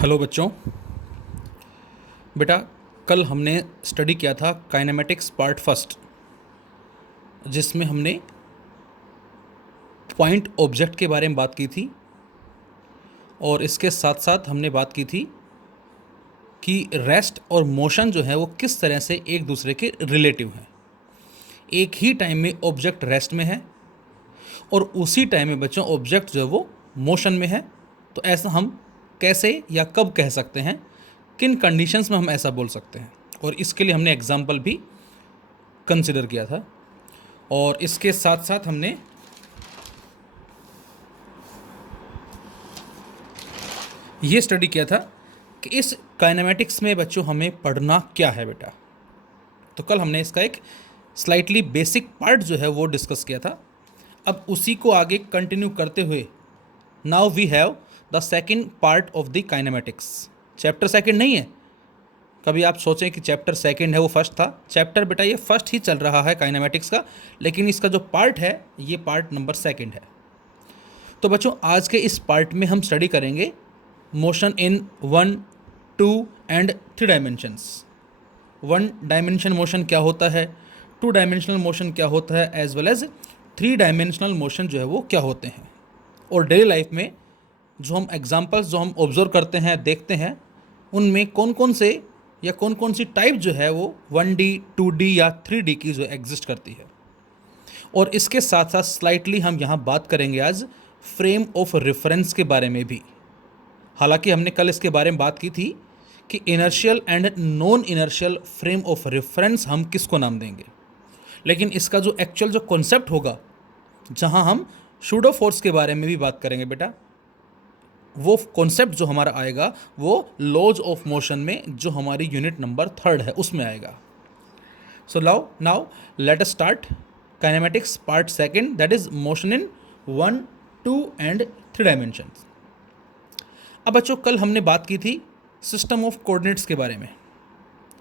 Hello बच्चों। बेटा, कल हमने स्टडी किया था काइनेमेटिक्स पार्ट फर्स्ट, जिसमें हमने पॉइंट ऑब्जेक्ट के बारे में बात की थी और इसके साथ साथ हमने बात की थी कि रेस्ट और मोशन जो है वो किस तरह से एक दूसरे के रिलेटिव हैं। एक ही टाइम में ऑब्जेक्ट रेस्ट में है और उसी टाइम में बच्चों ऑब्जेक्ट जो है वो मोशन में है। तो ऐसा हम कैसे या कब कह सकते हैं, किन कंडीशंस में हम ऐसा बोल सकते हैं, और इसके लिए हमने एग्जाम्पल भी कंसिडर किया था। और इसके साथ साथ हमने ये स्टडी किया था कि इस काइनेमेटिक्स में बच्चों हमें पढ़ना क्या है बेटा। तो कल हमने इसका एक स्लाइटली बेसिक पार्ट जो है वो डिस्कस किया था। अब उसी को आगे कंटिन्यू करते हुए now we have the second part of the kinematics. Chapter second नहीं है, कभी आप सोचें कि चैप्टर सेकंड है वो फर्स्ट था। चैप्टर बेटा ये फर्स्ट ही चल रहा है काइनेमेटिक्स का, लेकिन इसका जो पार्ट है ये पार्ट नंबर सेकंड है। तो बच्चों आज के इस पार्ट में हम स्टडी करेंगे motion in 1, 2 and 3 dimensions. 1 dimension motion क्या होता है, 2 डायमेंशनल मोशन क्या होता है, as well as 3 dimensional motion जो है वो क्या होते हैं। और डेली लाइफ में जो हम एग्जाम्पल्स जो हम ऑब्जर्व करते हैं, देखते हैं, उनमें कौन कौन से या कौन कौन सी टाइप जो है वो 1D, 2D या 3D की जो एग्जिस्ट करती है। और इसके साथ साथ स्लाइटली हम यहाँ बात करेंगे आज फ्रेम ऑफ रेफरेंस के बारे में भी। हालांकि हमने कल इसके बारे में बात की थी कि inertial and non inertial frame of reference हम किसको नाम देंगे, लेकिन इसका जो एक्चुअल जो कॉन्सेप्ट होगा, जहाँ हम सूडो फोर्स के बारे में भी बात करेंगे बेटा, वो कॉन्सेप्ट जो हमारा आएगा वो लॉज ऑफ मोशन में जो हमारी यूनिट नंबर 3 है उसमें आएगा। So now let us start kinematics part second, that is motion in 1, 2 and 3 dimensions. अब बच्चों कल हमने बात की थी सिस्टम ऑफ कोऑर्डिनेट्स के बारे में,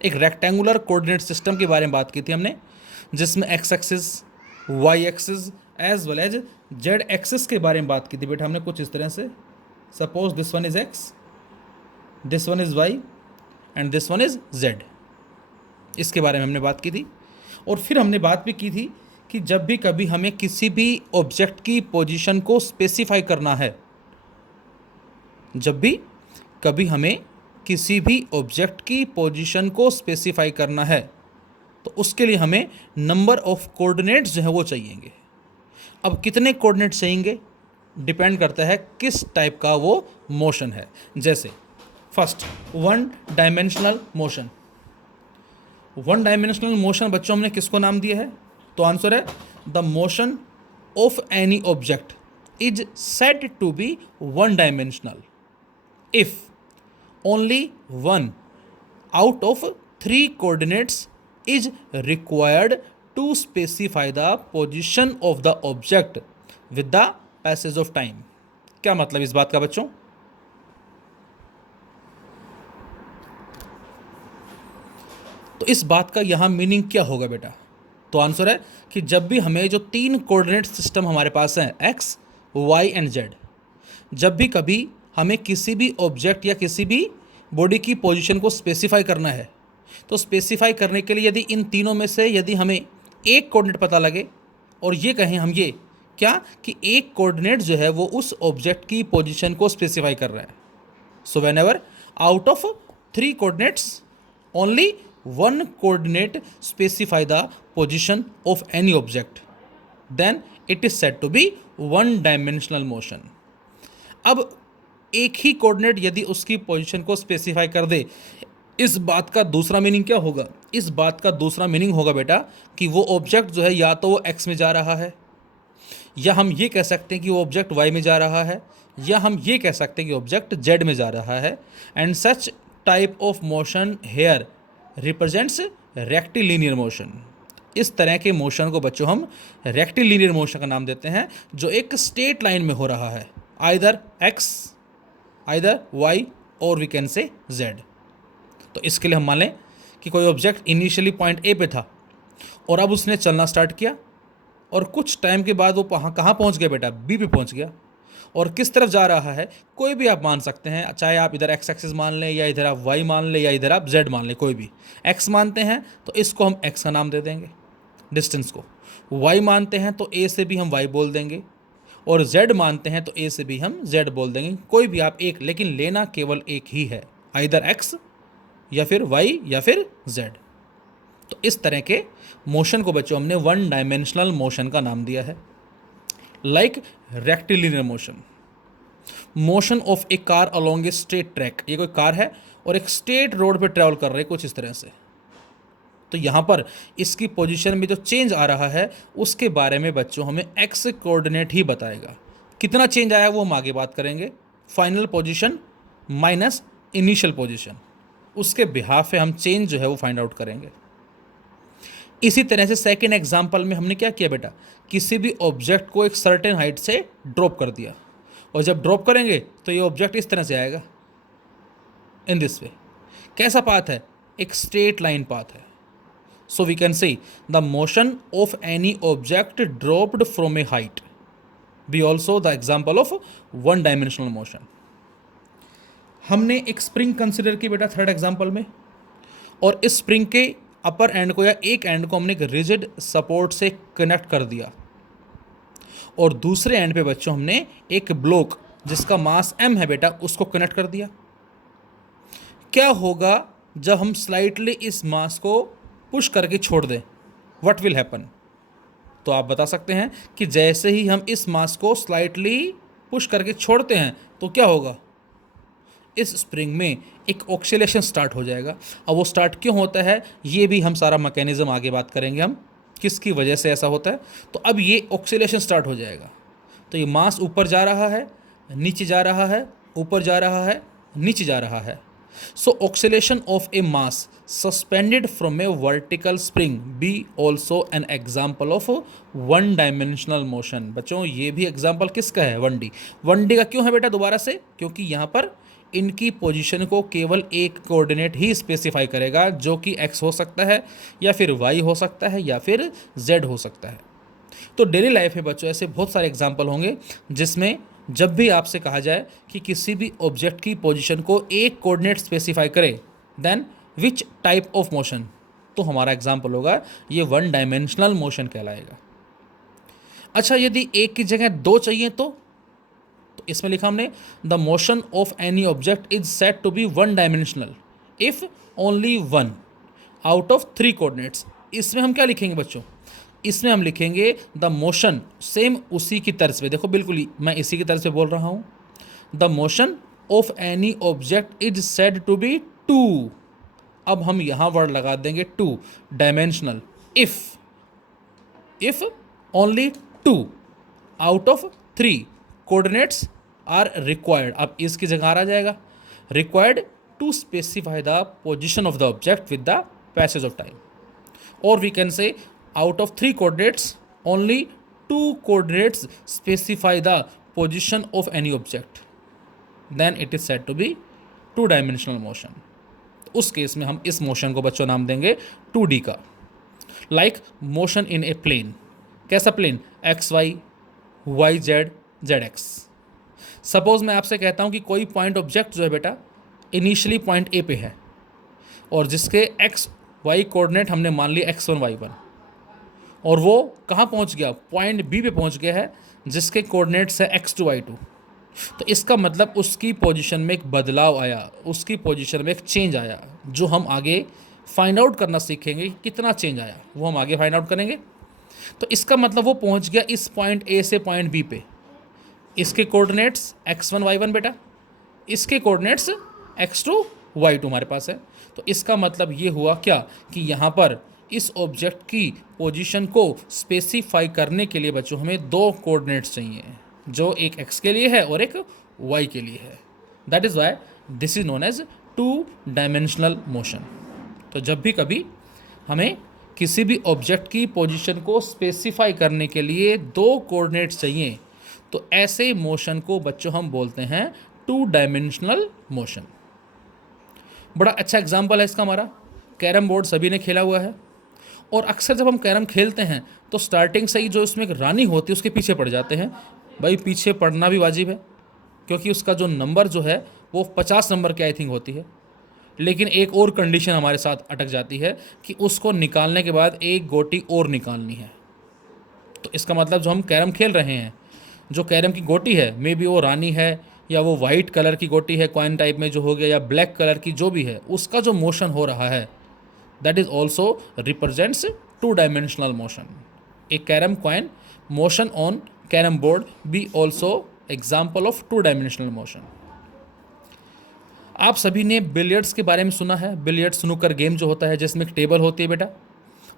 एक रेक्टेंगुलर कोऑर्डिनेट सिस्टम के बारे में बात की थी हमने, जिसमें x axis, y axis as well as z axis के बारे में बात की थी बेटा हमने कुछ इस तरह से। Suppose this one is x, this one is y and this one is z. इसके बारे में हमने बात की थी। और फिर हमने बात भी की थी कि जब भी कभी हमें किसी भी ऑब्जेक्ट की पोजीशन को स्पेसिफाई करना है, जब भी कभी हमें किसी भी ऑब्जेक्ट की पोजीशन को स्पेसिफाई करना है तो उसके लिए हमें नंबर ऑफ कोऑर्डिनेट्स जो है वो चाहिएंगे। अब कितने कोऑर्डिनेट्स चाहिएंगे डिपेंड करता है किस टाइप का वो मोशन है। जैसे first 1 dimensional motion. 1 dimensional motion बच्चों हमने किसको नाम दिया है, तो आंसर है the motion of any object is said to be 1 dimensional if only 1 out of 3 coordinates is required to specify the position of the object with the passage of time। क्या मतलब इस बात का बच्चों, तो इस बात का यहां मीनिंग क्या होगा बेटा, तो आंसर है कि जब भी हमें जो 3 कोऑर्डिनेट सिस्टम हमारे पास है एक्स, वाई एंड जेड, जब भी कभी हमें किसी भी ऑब्जेक्ट या किसी भी बॉडी की पोजीशन को स्पेसिफाई करना है, तो स्पेसिफाई करने के लिए यदि इन तीनों में से यदि हमें एक कोऑर्डिनेट पता लगे और ये कहें हम ये क्या कि एक कोऑर्डिनेट जो है वो उस ऑब्जेक्ट की पोजीशन को स्पेसिफाई कर रहा है, so whenever out of 3 coordinates only 1 coordinate specify the position of any object, then it is said to be 1 dimensional motion. अब एक ही कोऑर्डिनेट यदि उसकी पोजीशन को स्पेसिफाई कर दे, इस बात का दूसरा मीनिंग क्या होगा, इस बात का दूसरा मीनिंग होगा बेटा कि वो ऑब्जेक्ट जो है या तो वो एक्स में जा रहा है, या हम ये कह सकते हैं कि वो ऑब्जेक्ट वाई में जा रहा है, या हम ये कह सकते हैं कि ऑब्जेक्ट जेड में जा रहा है। And such type of motion here represents rectilinear motion. इस तरह के मोशन को बच्चों हम रेक्टिलिनियर मोशन का नाम देते हैं, जो एक स्ट्रेट लाइन में हो रहा है, आइदर एक्स, आइदर वाई और वी कैन से जेड। तो इसके लिए हम मान लें कि कोई ऑब्जेक्ट इनिशियली पॉइंट ए पे था और अब उसने चलना स्टार्ट किया और कुछ टाइम के बाद वो कहाँ पहुँच गया बेटा, बी पे पहुँच गया। और किस तरफ जा रहा है कोई भी आप मान सकते हैं, चाहे आप इधर एक्स एक्सिस मान लें या इधर आप वाई मान लें या इधर आप जेड मान लें, कोई भी। एक्स मानते हैं तो इसको हम एक्स का नाम दे देंगे डिस्टेंस को, वाई मानते हैं तो ए से भी हम वाई बोल देंगे, और जेड मानते हैं तो ए से भी हम जेड बोल देंगे, कोई भी आप एक, लेकिन लेना केवल एक ही है, आइदर एक्स या फिर वाई या फिर जेड। तो इस तरह के मोशन को बच्चों हमने वन डायमेंशनल मोशन का नाम दिया है। Like rectilinear motion, motion of A car along a straight track, ये कोई कार है और एक स्ट्रेट रोड पे ट्रैवल कर रही है कुछ इस तरह से, तो यहाँ पर इसकी पोजीशन में जो चेंज आ रहा है उसके बारे में बच्चों हमें एक्स कोऑर्डिनेट ही बताएगा। कितना चेंज आया वो हम आगे बात करेंगे, final position minus initial position, उसके बिहाफ पे हम चेंज जो है वो फाइंड आउट करेंगे। इसी तरह से सेकेंड एग्जाम्पल में हमने क्या किया बेटा, किसी भी ऑब्जेक्ट को एक सर्टेन हाइट से ड्रॉप कर दिया, और जब ड्रॉप करेंगे तो ये ऑब्जेक्ट इस तरह से आएगा, इन दिस वे। कैसा पाथ है, एक स्ट्रेट लाइन पाथ है। So we can say the motion of any object dropped from a height be also the example of one dimensional motion. हमने एक स्प्रिंग कंसिडर की बेटा थर्ड एग्जाम्पल में, और इस स्प्रिंग के अपर एंड को या एक एंड को हमने एक रिजिड सपोर्ट से कनेक्ट कर दिया, और दूसरे एंड पे बच्चों हमने एक ब्लॉक जिसका मास m है बेटा उसको कनेक्ट कर दिया। क्या होगा जब हम स्लाइटली इस मास को पुश करके छोड़ दें, व्हाट विल हैपन? तो आप बता सकते हैं कि जैसे ही हम इस मास को स्लाइटली पुश करके छोड़ते हैं तो क्या होगा, इस स्प्रिंग में एक ऑक्सीलेशन स्टार्ट हो जाएगा। अब वो स्टार्ट क्यों होता है ये भी हम सारा मैकेनिज्म आगे बात करेंगे, हम किसकी वजह से ऐसा होता है। तो अब ये ऑक्सीलेशन स्टार्ट हो जाएगा, तो ये मास ऊपर जा रहा है, नीचे जा रहा है, ऊपर जा रहा है, नीचे जा रहा है। So oscillation of a mass suspended from a vertical spring be also an example of one dimensional motion. बच्चों ये भी एग्जाम्पल किसका है, 1D। 1D का क्यों है बेटा दोबारा से, क्योंकि यहाँ पर इनकी पोजीशन को केवल एक कोऑर्डिनेट ही स्पेसिफाई करेगा, जो कि x हो सकता है या फिर y हो सकता है या फिर z हो सकता है। तो डेली लाइफ में बच्चों ऐसे बहुत सारे एग्जाम्पल होंगे जिसमें जब भी आपसे कहा जाए कि किसी भी ऑब्जेक्ट की पोजीशन को एक कोऑर्डिनेट स्पेसिफाई करे, then which type of motion, तो हमारा एग्जाम्पल होगा ये वन डायमेंशनल मोशन कहलाएगा। अच्छा, यदि एक की जगह दो चाहिए तो इसमें लिखा हमने the motion of any object is said to be one dimensional if only one out of 3 coordinates. इसमें हम क्या लिखेंगे बच्चों, इसमें हम लिखेंगे द मोशन, सेम उसी की तर्ज पे, देखो बिल्कुल मैं इसी की तर्ज पे बोल रहा हूँ, the motion of any object is said to be 2। अब हम यहाँ वर्ड लगा देंगे 2 dimensional if only 2 out of 3 coordinates are required. अब इसकी जगह आ जाएगा required to specify the position of the object with the passage of time, और we can say out of 3 coordinates only 2 coordinates specify the position of any object, then it is said to be 2 dimensional motion. उस case में हम इस motion को बच्चों नाम देंगे 2D का। Like motion in a plane, कैसा plane, XY YZ ZX। Suppose मैं आपसे कहता हूँ कि कोई पॉइंट ऑब्जेक्ट जो है बेटा इनिशियली पॉइंट A पे है, और जिसके XY कोऑर्डिनेट हमने मान लिया X1 Y1, और वो कहाँ पहुँच गया, पॉइंट B पे पहुँच गया है जिसके कोऑर्डिनेट्स है X2 Y2। तो इसका मतलब उसकी पोजीशन में एक बदलाव आया, उसकी पोजीशन में एक चेंज आया, जो हम आगे फाइंड आउट करना सीखेंगे कि कितना चेंज आया, वो हम आगे फाइंड आउट करेंगे। तो इसका मतलब वो पहुंच गया इस पॉइंट A से पॉइंट B पे, इसके कोऑर्डिनेट्स X1 Y1 बेटा, इसके कोऑर्डिनेट्स X2 Y2 हमारे पास है। तो इसका मतलब ये हुआ क्या कि यहाँ पर इस ऑब्जेक्ट की पोजीशन को स्पेसिफाई करने के लिए बच्चों हमें 2 कोऑर्डिनेट्स चाहिए, जो एक x के लिए है और एक y के लिए है। That is why this is known as 2 dimensional motion. तो जब भी कभी हमें किसी भी ऑब्जेक्ट की पोजीशन को स्पेसिफाई करने के लिए 2 कोऑर्डिनेट्स चाहिए, तो ऐसे मोशन को बच्चों हम बोलते हैं 2 डायमेंशनल मोशन। बड़ा अच्छा एग्जाम्पल है इसका हमारा, कैरम बोर्ड सभी ने खेला हुआ है, और अक्सर जब हम कैरम खेलते हैं तो स्टार्टिंग से ही जो उसमें एक रानी होती है उसके पीछे पड़ जाते हैं, भाई पीछे पढ़ना भी वाजिब है, क्योंकि उसका जो नंबर जो है वो 50 नंबर की आई थिंक होती है। लेकिन एक और कंडीशन हमारे साथ अटक जाती है कि उसको निकालने के बाद एक गोटी और निकालनी है। तो इसका मतलब जो हम कैरम खेल रहे हैं, जो कैरम की गोटी है, मे बी वो रानी है या वो वाइट कलर की गोटी है कॉइन टाइप में जो हो गया, या ब्लैक कलर की जो भी है, उसका जो मोशन हो रहा है that is also represents two dimensional motion. A carrom coin motion on carrom board be also example of two dimensional motion. आप सभी ने बिलियर्ड्स के बारे में सुना है। बिलियर्ड स्नूकर गेम जो होता है जिसमें एक टेबल होती है बेटा,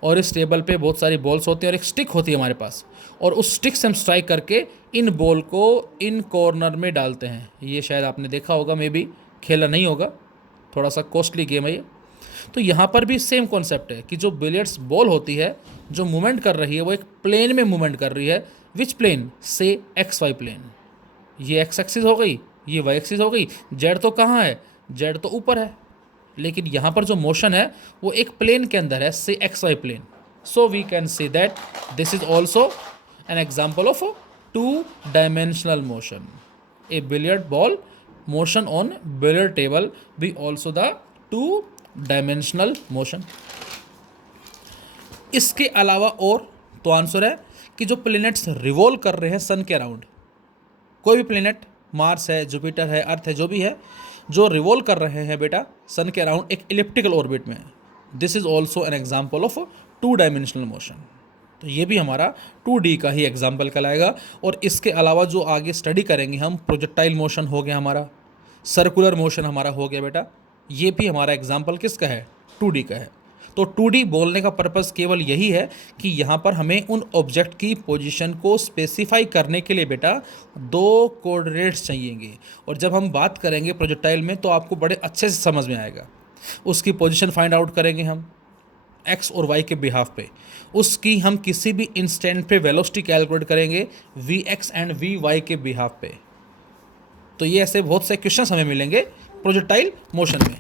और इस टेबल पे बहुत सारी बॉल्स होती हैं और एक स्टिक होती है हमारे पास, और उस स्टिक से हम स्ट्राइक करके इन बॉल को इन कॉर्नर में डालते हैं। ये शायद आपने देखा होगा, मे बी खेला नहीं होगा, थोड़ा सा कॉस्टली गेम है ये। तो यहाँ पर भी सेम कॉन्सेप्ट है कि जो बिलियर्ड्स बॉल होती है जो मूवमेंट कर रही है वो एक प्लेन में मूवमेंट कर रही है। विच प्लेन? से एक्स वाई प्लेन। ये एक्स एक्सिस हो गई, ये वाई एक्सिस हो गई। जेड तो कहाँ है? जेड तो ऊपर है, लेकिन यहाँ पर जो मोशन है वो एक प्लेन के अंदर है, say x y plane. So we can say that this is also an example of two dimensional motion. A billiard ball motion on billiard table be also the two dimensional motion. इसके अलावा और तो answer है कि जो planets revolve कर रहे हैं सन के अराउंड, कोई भी प्लैनेट, मार्स है, जुपिटर है, अर्थ है, जो भी है, जो रिवॉल्व कर रहे हैं बेटा सन के अराउंड एक इलिप्टिकल ऑर्बिट में, this is also an example of two dimensional motion. तो ये भी हमारा 2D का ही एग्जाम्पल कहलाएगा। और इसके अलावा जो आगे स्टडी करेंगे हम, प्रोजेक्टाइल मोशन हो गया हमारा, सर्कुलर मोशन हमारा हो गया बेटा, ये भी हमारा एग्जाम्पल किसका है? 2D का है। तो 2D बोलने का पर्पज़ केवल यही है कि यहाँ पर हमें उन ऑब्जेक्ट की पोजीशन को स्पेसिफाई करने के लिए बेटा दो कोऑर्डिनेट्स चाहिएंगे। और जब हम बात करेंगे प्रोजेक्टाइल में तो आपको बड़े अच्छे से समझ में आएगा। उसकी पोजीशन फाइंड आउट करेंगे हम एक्स और वाई के बिहाफ पे, उसकी हम किसी भी इंस्टेंट पे वेलोसिटी कैलकुलेट करेंगे v x and v y के बिहाफ पे। तो ये ऐसे बहुत से क्वेश्चंस हमें मिलेंगे प्रोजेक्टाइल मोशन में।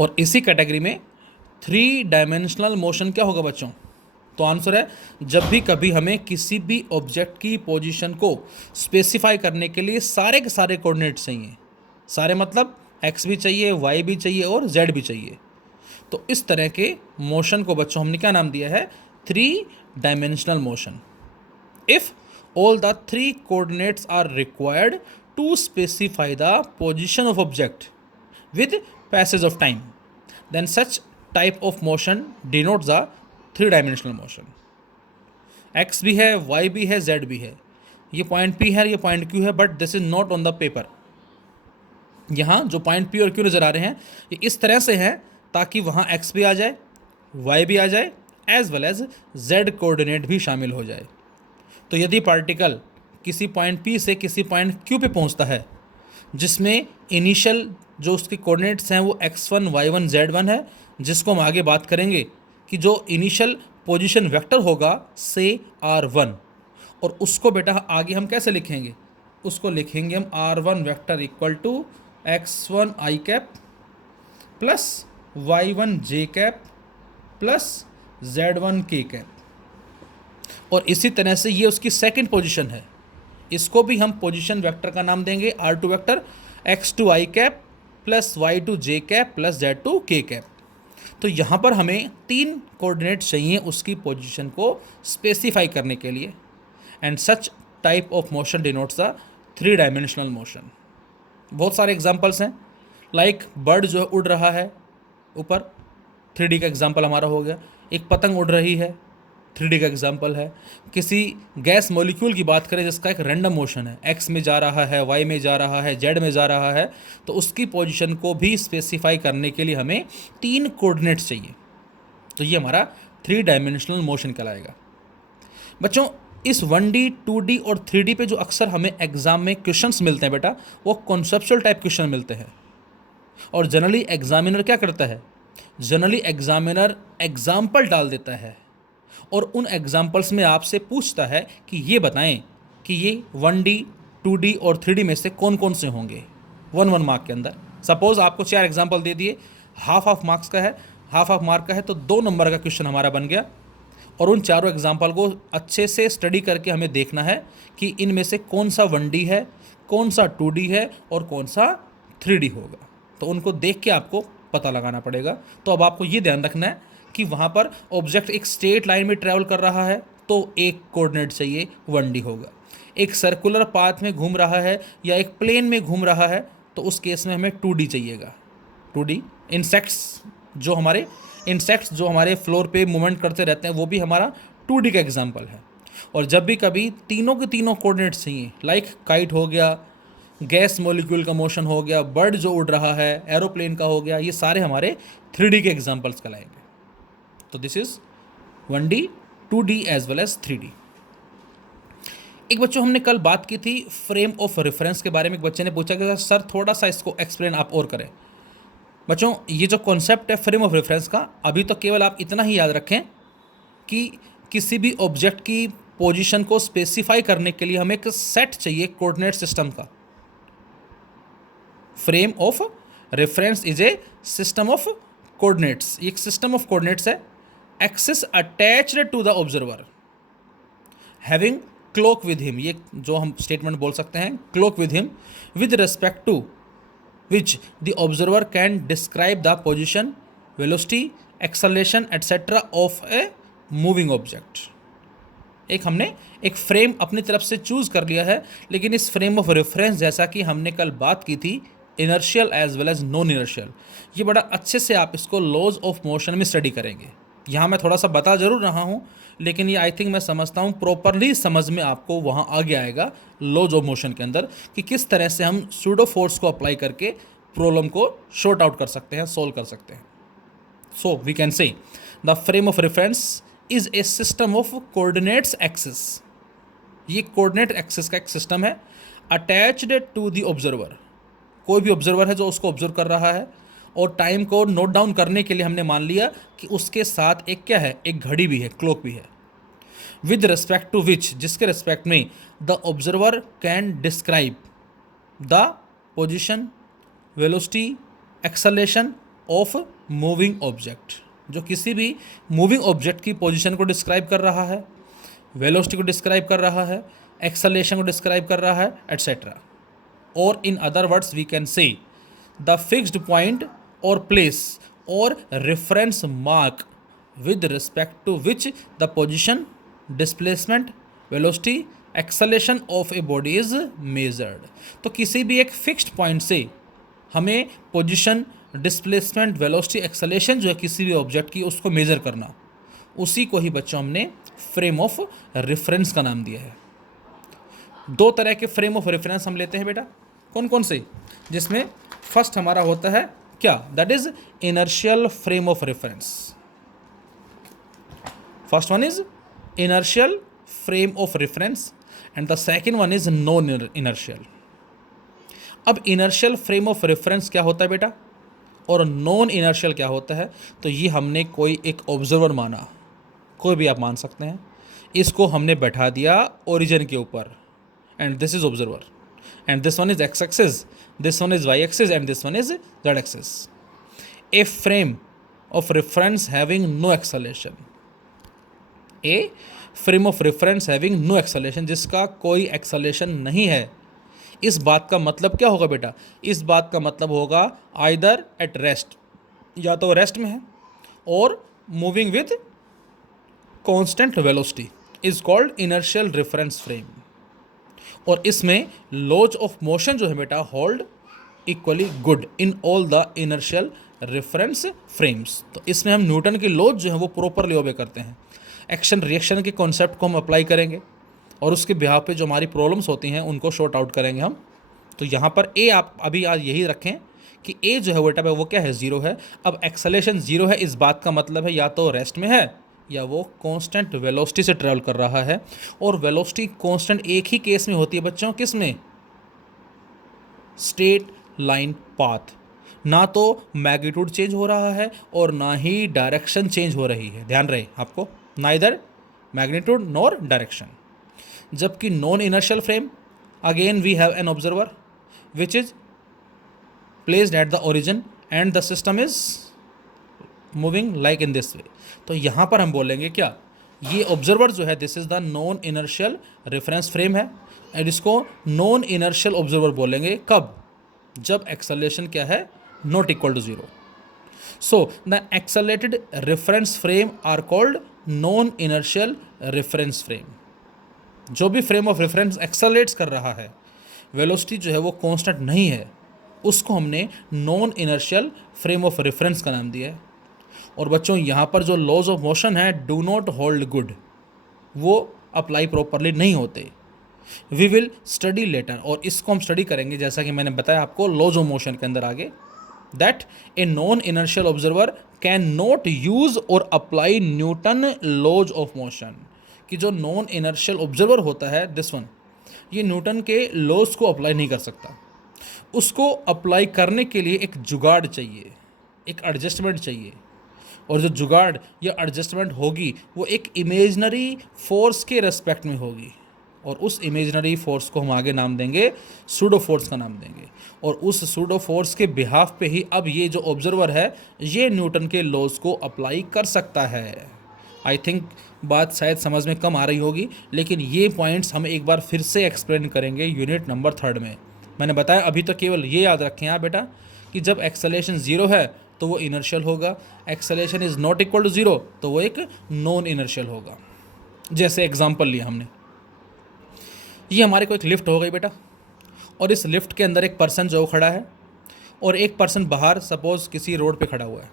और इसी कैटेगरी में 3 डायमेंशनल मोशन क्या होगा बच्चों? तो आंसर है जब भी कभी हमें किसी भी ऑब्जेक्ट की पोजीशन को स्पेसिफाई करने के लिए सारे के सारे कोऑर्डिनेट्स चाहिए। सारे मतलब एक्स भी चाहिए, वाई भी चाहिए और जेड भी चाहिए। तो इस तरह के मोशन को बच्चों हमने क्या नाम दिया है? 3 dimensional motion. If all the 3 coordinates are required to specify the position of object with passage of time, then such type of motion denotes the 3-dimensional motion। x भी है, y भी है, z भी है, ये पॉइंट p है, ये point q है, but this is not on the paper. यहाँ जो पॉइंट p और q नज़र आ रहे हैं ये इस तरह से हैं ताकि वहाँ x भी आ जाए, y भी आ जाए, as well as z coordinate भी शामिल हो जाए। तो यदि पार्टिकल किसी पॉइंट P से किसी पॉइंट Q पे पहुंचता है जिसमें इनिशियल जो उसके कोऑर्डिनेट्स हैं वो x1, y1, z1 है, जिसको हम आगे बात करेंगे कि जो इनिशियल पोजीशन वेक्टर होगा से r1, और उसको बेटा आगे हम कैसे लिखेंगे? उसको लिखेंगे हम r1 vector equal to x1 i cap plus y1 j cap plus z1 k cap. और इसी तरह से ये उसकी सेकंड पोजीशन है, इसको भी हम पोजीशन वेक्टर का नाम देंगे r2 vector x2 i cap plus y2 j cap plus z2 k cap. तो यहाँ पर हमें 3 कोऑर्डिनेट चाहिए उसकी पोजीशन को स्पेसिफाई करने के लिए। And such type of motion denotes the 3 dimensional motion. बहुत सारे एग्जांपल्स हैं, लाइक बर्ड जो है उड़ रहा है ऊपर, 3D का एग्जांपल हमारा हो गया। एक पतंग उड़ रही है, 3D का एग्जांपल है। किसी गैस मॉलिक्यूल की बात करें जिसका एक रैंडम मोशन है, एक्स में जा रहा है, वाई में जा रहा है, जेड में जा रहा है, तो उसकी पोजीशन को भी स्पेसिफाई करने के लिए हमें 3 कोऑर्डिनेट्स चाहिए। तो ये हमारा 3 डायमेंशनल मोशन कहलाएगा। बच्चों इस 1D, 2D और 3D पे जो अक्सर हमें एग्जाम में क्वेश्चंस मिलते हैं बेटा, वो कॉन्सेप्चुअल टाइप क्वेश्चन मिलते हैं। और जनरली एग्जामिनर क्या करता है? जनरली एग्जामिनर एग्जाम्पल डाल देता है और उन एग्जाम्पल्स में आपसे पूछता है कि ये बताएं कि ये 1D, 2D और 3D में से कौन कौन से होंगे 1 मार्क के अंदर। सपोज आपको 4 एग्जाम्पल दे दिए, हाफ मार्क्स का है, हाफ मार्क का है, तो 2 नंबर का क्वेश्चन हमारा बन गया। और उन चारों एग्जाम्पल को अच्छे से स्टडी करके हमें देखना है कि इनमें से कौन सा 1D है, कौन सा 2D है और कौन सा 3D होगा। तो उनको देख के आपको पता लगाना पड़ेगा। तो अब आपको ये ध्यान रखना है कि वहाँ पर ऑब्जेक्ट एक स्ट्रेट लाइन में ट्रैवल कर रहा है तो एक कोऑर्डिनेट चाहिए 1D होगा। एक सर्कुलर पाथ में घूम रहा है या एक प्लेन में घूम रहा है तो उस केस में हमें 2D चाहिएगा। 2D इंसेक्ट्स जो हमारे फ्लोर पे मूवमेंट करते रहते हैं वो भी हमारा 2D का एग्जाम्पल है। और जब भी कभी तीनों के तीनों कोऑर्डिनेट्स चाहिए, लाइक काइट हो गया, गैस मॉलिक्यूल का मोशन हो गया, बर्ड जो उड़ रहा है, एरोप्लेन का हो गया, ये सारे हमारे 3D के एग्जाम्पल्स कहलाएंगे। तो this is 1D, 2D as well as 3D। एक बच्चों हमने कल बात की थी फ्रेम ऑफ रेफरेंस के बारे में। एक बच्चे ने पूछा कि सर थोड़ा सा इसको एक्सप्लेन आप और करें। बच्चों ये जो कॉन्सेप्ट है फ्रेम ऑफ रेफरेंस का, अभी तो केवल आप इतना ही याद रखें कि किसी भी ऑब्जेक्ट की पोजीशन को स्पेसिफाई करने के लिए हमें एक सेट चाहिए कोऑर्डिनेट सिस्टम का। Frame of reference is a system of coordinates. एक सिस्टम ऑफ कोऑर्डिनेट्स है, axis attached to the observer, having clock with him. ये जो हम स्टेटमेंट बोल सकते हैं, clock with him with respect to which the observer can describe the position, velocity, acceleration etcetera of a moving object. हमने एक frame अपनी तरफ से चूज कर लिया है, लेकिन इस फ्रेम ऑफ रेफरेंस जैसा कि हमने कल बात की थी inertial as well as non inertial, ये बड़ा अच्छे से आप इसको लॉज ऑफ मोशन में स्टडी करेंगे। यहाँ मैं थोड़ा सा बता जरूर रहा हूँ, लेकिन ये आई थिंक मैं समझता हूँ प्रॉपरली समझ में आपको वहाँ आगे आएगा लॉज ऑफ मोशन के अंदर कि किस तरह से हम सूडो फोर्स को अप्लाई करके प्रॉब्लम को शॉर्ट आउट कर सकते हैं, सोल्व कर सकते हैं। So we can say the frame of reference is a system of coordinates axis. ये कोऑर्डिनेट एक्सिस का एक सिस्टम है अटैच्ड टू द ऑब्जर्वर। कोई भी ऑब्जर्वर है जो उसको ऑब्जर्व कर रहा है और टाइम को नोट डाउन करने के लिए हमने मान लिया कि उसके साथ एक क्या है, एक घड़ी भी है, क्लॉक भी है। विद रिस्पेक्ट टू विच, जिसके रिस्पेक्ट में the observer can describe the position, velocity, acceleration of moving object. जो किसी भी मूविंग ऑब्जेक्ट की पोजीशन को डिस्क्राइब कर रहा है, वेलोसिटी को डिस्क्राइब कर रहा है, एक्सेलरेशन को डिस्क्राइब कर रहा है, एटसेट्रा। और in other words we can say the fixed point or place or reference mark with respect to which the position, displacement, velocity, acceleration of a body is measured. तो किसी भी एक fixed point से हमें position, displacement, velocity, acceleration जो है किसी भी ऑब्जेक्ट की उसको मेजर करना, उसी को ही बच्चों हमने फ्रेम ऑफ रेफरेंस का नाम दिया है। दो तरह के फ्रेम ऑफ रेफरेंस हम लेते हैं बेटा, कौन कौन से, जिसमें फर्स्ट हमारा होता है क्या, that is inertial frame of reference. First one is inertial frame of reference and the second one is non inertial. अब इनर्शियल फ्रेम ऑफ रेफरेंस क्या होता है बेटा और नॉन इनर्शियल क्या होता है, तो ये हमने कोई एक ऑब्जर्वर माना, कोई भी आप मान सकते हैं, इसको हमने बैठा दिया ओरिजिन के ऊपर and this is observer and this one is x axis, this one is y axis and this one is z axis. A frame of reference having no acceleration, a frame of reference having no acceleration, जिसका कोई acceleration नहीं है। इस बात का मतलब क्या होगा बेटा, इस बात का मतलब होगा आइदर एट रेस्ट, या तो रेस्ट में है, और moving with constant velocity is called inertial reference frame. और इसमें लॉज ऑफ मोशन जो है बेटा hold equally good in all the inertial reference frames. तो इसमें हम न्यूटन की लॉज जो है वो प्रॉपरली ओबे करते हैं। एक्शन रिएक्शन के कॉन्सेप्ट को हम अप्लाई करेंगे और उसके बिहाव पे जो हमारी प्रॉब्लम्स होती हैं उनको शॉर्ट आउट करेंगे हम। तो यहाँ पर ए आप अभी आज यही रखें कि ए जो है बेटा वो क्या है, ज़ीरो है। अब एक्सेलरेशन ज़ीरो है, इस बात का मतलब है या तो रेस्ट में है या वो कांस्टेंट वेलोसिटी से ट्रैवल कर रहा है। और वेलोसिटी कांस्टेंट एक ही केस में होती है बच्चों, किस में, स्ट्रेट लाइन पाथ। ना तो मैग्नीट्यूड चेंज हो रहा है और ना ही डायरेक्शन चेंज हो रही है, ध्यान रहे आपको, नाइदर मैग्नीट्यूड नॉर डायरेक्शन। जबकि non inertial frame, again we have an observer which is placed at the origin and the system is moving like in this way. तो यहाँ पर हम बोलेंगे क्या, ये ऑब्जर्वर जो है this is the non inertial reference frame है, और इसको नॉन इनर्शियल ऑब्जर्वर बोलेंगे कब, जब एक्सेलरेशन क्या है, not equal to zero. So the accelerated reference frame are called non-inertial reference frame. जो भी फ्रेम ऑफ रेफरेंस एक्सेलरेट्स कर रहा है, वेलोसिटी जो है वो कांस्टेंट नहीं है, उसको हमने non inertial frame of reference का नाम दिया है. और बच्चों यहाँ पर जो लॉज ऑफ मोशन है डू नॉट होल्ड गुड, वो अप्लाई प्रॉपरली नहीं होते. वी विल स्टडी लेटर, और इसको हम स्टडी करेंगे जैसा कि मैंने बताया आपको लॉज ऑफ मोशन के अंदर आगे, that a non-inertial observer cannot use or apply Newton laws of motion. कि जो नॉन इनर्शियल ऑब्जर्वर होता है दिस वन, ये न्यूटन के लॉज को अप्लाई नहीं कर सकता. उसको अप्लाई करने के लिए एक जुगाड़ चाहिए, एक एडजस्टमेंट चाहिए, और जो जुगाड़ या एडजस्टमेंट होगी वो एक इमेजनरी फोर्स के रेस्पेक्ट में होगी, और उस इमेजनरी फोर्स को हम आगे नाम देंगे सूडो फोर्स का नाम देंगे. और उस सूडो फोर्स के बिहाफ पे ही अब ये जो ऑब्जर्वर है ये न्यूटन के लॉज को अप्लाई कर सकता है. आई थिंक बात शायद समझ में कम आ रही होगी, लेकिन ये पॉइंट्स हम एक बार फिर से एक्सप्लेन करेंगे यूनिट नंबर 3 में. मैंने बताया अभी तो केवल ये याद रखें आप बेटा कि जब एक्सेलरेशन ज़ीरो है तो वो इनर्शियल होगा, acceleration is not equal to zero तो वो एक नॉन इनर्शियल होगा. जैसे एग्जाम्पल लिया हमने, ये हमारे को एक लिफ्ट हो गई बेटा, और इस लिफ्ट के अंदर एक पर्सन जो खड़ा है और एक पर्सन बाहर सपोज किसी रोड पे खड़ा हुआ है.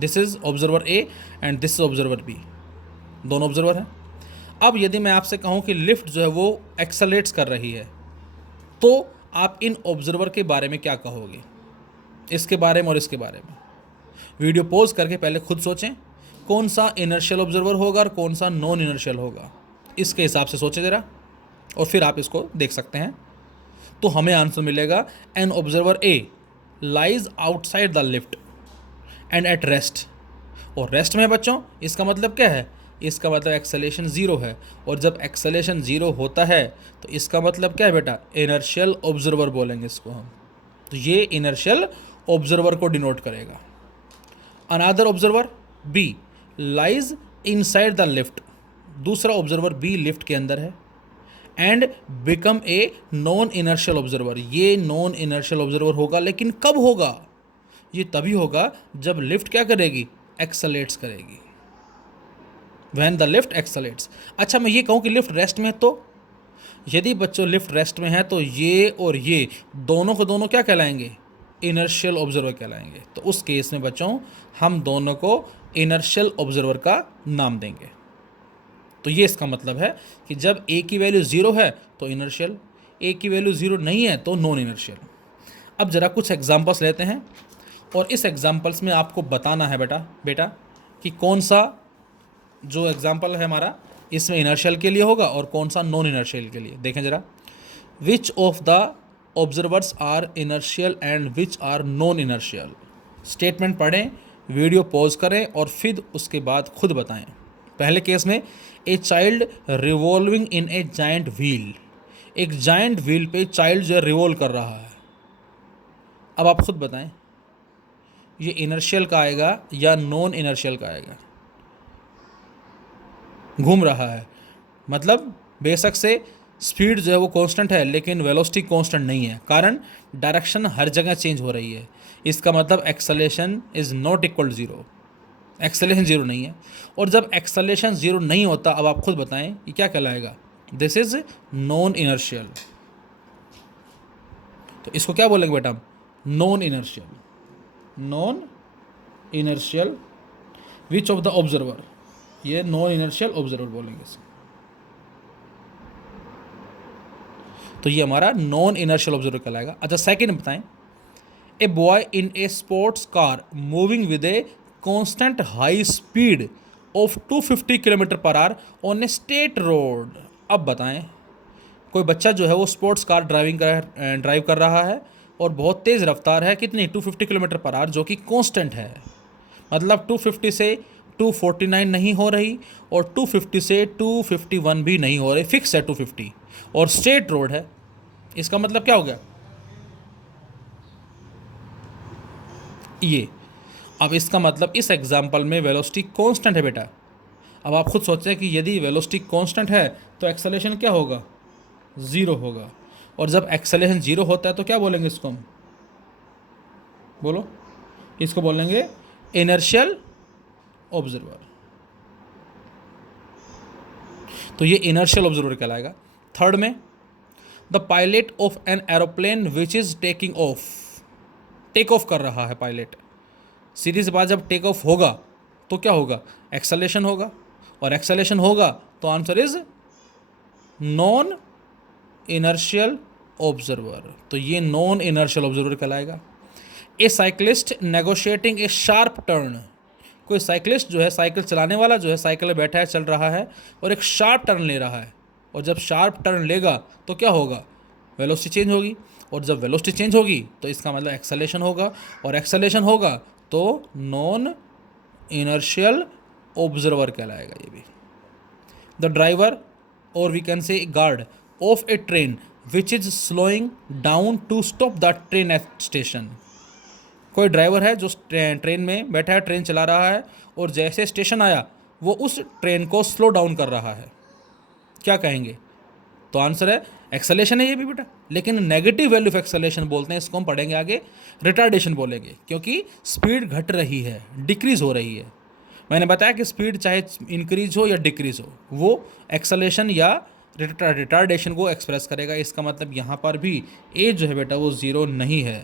This is observer A and this is observer B, दोनों ऑब्जर्वर हैं. अब यदि मैं आपसे कहूँ कि लिफ्ट जो है वो एक्सेलरेट्स कर रही है, तो आप इन ऑब्जर्वर के बारे में क्या कहोगे, इसके बारे में और इसके बारे में. वीडियो पॉज करके पहले खुद सोचें कौन सा इनर्शियल ऑब्जर्वर होगा और कौन सा नॉन इनर्शियल होगा, इसके हिसाब से सोचें ज़रा, और फिर आप इसको देख सकते हैं. तो हमें आंसर मिलेगा an observer A lies outside the lift and at rest. और रेस्ट में है बच्चों, इसका मतलब क्या है, इसका मतलब एक्सेलरेशन ज़ीरो है, और जब एक्सेलरेशन ज़ीरो होता है तो इसका मतलब क्या है बेटा, इनर्शियल ऑब्जर्वर बोलेंगे इसको हम. तो ये इनर्शियल ऑब्जर्वर को डिनोट करेगा. Another observer B lies inside the lift, दूसरा ऑब्जर्वर बी लिफ्ट के अंदर है, and become a non inertial observer. ये नॉन इनर्शियल ऑब्जर्वर होगा, लेकिन कब होगा, ये तभी होगा जब लिफ्ट क्या करेगी, एक्सेलेट्स करेगी, व्हेन द लिफ्ट एक्सेलेट्स. अच्छा मैं ये कहूँ कि लिफ्ट रेस्ट में है, तो यदि बच्चों लिफ्ट रेस्ट में है तो ये और ये दोनों को दोनों क्या कहलाएंगे, इनर्शियल ऑब्जर्वर कहलाएंगे. तो उस केस में बच्चों हम दोनों को इनर्शियल ऑब्जर्वर का नाम देंगे. तो ये इसका मतलब है कि जब ए की वैल्यू ज़ीरो है तो इनर्शियल, ए की वैल्यू ज़ीरो नहीं है तो नॉन इनर्शियल. अब ज़रा कुछ एग्जांपल्स लेते हैं, और इस एग्जांपल्स में आपको बताना है बेटा कि कौन सा जो एग्जांपल है हमारा इसमें इनर्शियल के लिए होगा और कौन सा नॉन इनर्शियल के लिए. देखें ज़रा, which of the observers are inertial and which are non inertial. Statement पढ़ें, वीडियो पॉज करें और फिर उसके बाद खुद बताएं. पहले केस में a child revolving in A giant wheel, एक जाइंट व्हील पे चाइल्ड जो है रिवॉल्व कर रहा है. अब आप खुद बताएं ये इनर्शियल का आएगा या नॉन इनर्शियल का आएगा. घूम रहा है मतलब बेशक से स्पीड जो है वो कांस्टेंट है, लेकिन वेलोसिटी कांस्टेंट नहीं है, कारण डायरेक्शन हर जगह चेंज हो रही है. इसका मतलब acceleration is not equal to zero, acceleration zero नहीं है. और जब एक्सेलरेशन ज़ीरो नहीं होता, अब आप खुद बताएं ये क्या कहलाएगा, दिस इज़ नॉन इनर्शियल. तो इसको क्या बोलेंगे बेटा हम, non inertial. Non inertial which of the observer, ये नॉन इनर्शियल ऑब्जर्वर बोलेंगे इसे. तो ये हमारा नॉन इनर्शियल ऑब्जर्वर कहलाएगा. अच्छा सेकंड बताएं, a boy in A sports car moving with a constant high speed of 250 kilometre per hour on A state road. अब बताएं कोई बच्चा जो है वो स्पोर्ट्स कार ड्राइव कर रहा है और बहुत तेज़ रफ्तार है, कितनी 250 किलोमीटर पर आवर, जो कि कांस्टेंट है. मतलब 250 से 249 नहीं हो रही और 250 से 251 भी नहीं हो रही, फिक्स है 250 और स्ट्रेट रोड है. इसका मतलब क्या हो गया ये. अब इसका मतलब इस एग्जाम्पल में वेलोसिटी कांस्टेंट है बेटा. अब आप खुद सोचें कि यदि वेलोसिटी कांस्टेंट है तो एक्सेलरेशन क्या होगा, ज़ीरो होगा। और जब एक्सेलरेशन ज़ीरो होता है तो क्या बोलेंगे इसको हम, बोलो, इसको बोलेंगे इनर्शियल ऑब्जर्वर। तो ये इनर्शियल ऑब्जर्वर कहलाएगा। थर्ड में, the pilot of an aeroplane which is taking off, take off कर रहा है पायलट, सीधी सी बात, जब टेक ऑफ होगा तो क्या होगा, एक्सेलरेशन होगा, और एक्सेलरेशन होगा तो answer is non inertial observer. तो ये नॉन इनर्शियल ऑब्जर्वर कहलाएगा। ए साइक्लिस्ट नेगोशिएटिंग ए शार्प टर्न, कोई साइक्लिस्ट जो है, साइकिल चलाने वाला जो है, साइकिल में बैठा है, चल रहा है और एक शार्प टर्न ले रहा है, और जब शार्प टर्न लेगा तो क्या होगा, वेलोसिटी चेंज होगी, और जब वेलोसिटी चेंज होगी तो इसका मतलब एक्सेलरेशन होगा, और एक्सेलरेशन होगा तो नॉन इनर्शियल ऑब्जर्वर कहलाएगा ये भी। The driver or we can say guard of a train which is slowing down to stop the train at station, कोई ड्राइवर है जो ट्रेन में बैठा है, ट्रेन चला रहा है, और जैसे स्टेशन आया वो उस ट्रेन को स्लो डाउन कर रहा है, क्या कहेंगे, तो आंसर है एक्सेलरेशन है ये भी बेटा। लेकिन नेगेटिव वैल्यू ऑफ एक्सेलरेशन बोलते हैं, इसको हम पढ़ेंगे आगे, रिटार्डेशन बोलेंगे, क्योंकि स्पीड घट रही है, डिक्रीज हो रही है। मैंने बताया कि स्पीड चाहे इंक्रीज हो या डिक्रीज हो, वो एक्सेलरेशन या रिटार्डेशन को एक्सप्रेस करेगा। इसका मतलब यहाँ पर भी ए जो है बेटा वो ज़ीरो नहीं है,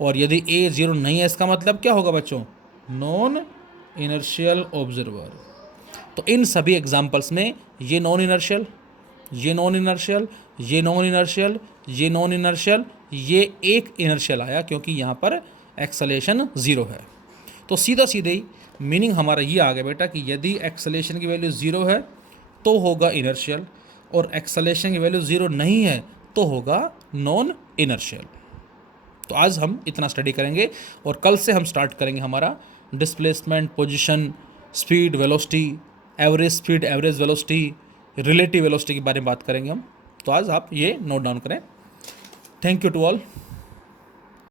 और यदि ए ज़ीरो नहीं है इसका मतलब क्या होगा बच्चों, नॉन इनर्शियल ऑब्जर्वर। तो इन सभी एग्जाम्पल्स में ये नॉन इनर्शियल, ये नॉन इनर्शियल, ये नॉन इनर्शियल, ये नॉन इनर्शियल, ये एक इनर्शियल आया क्योंकि यहाँ पर एक्सेलरेशन ज़ीरो है। तो सीधा सीधे ही मीनिंग हमारा ये आ गया बेटा कि यदि एक्सेलरेशन की वैल्यू ज़ीरो है तो होगा इनर्शियल, और एक्सेलरेशन की वैल्यू ज़ीरो नहीं है तो होगा नॉन इनर्शियल। तो आज हम इतना स्टडी करेंगे, और कल से हम स्टार्ट करेंगे हमारा displacement, position, speed, velocity, average speed, average velocity, relative velocity के बारे में बात करेंगे हम। तो आज आप ये नोट डाउन करें। Thank you to all.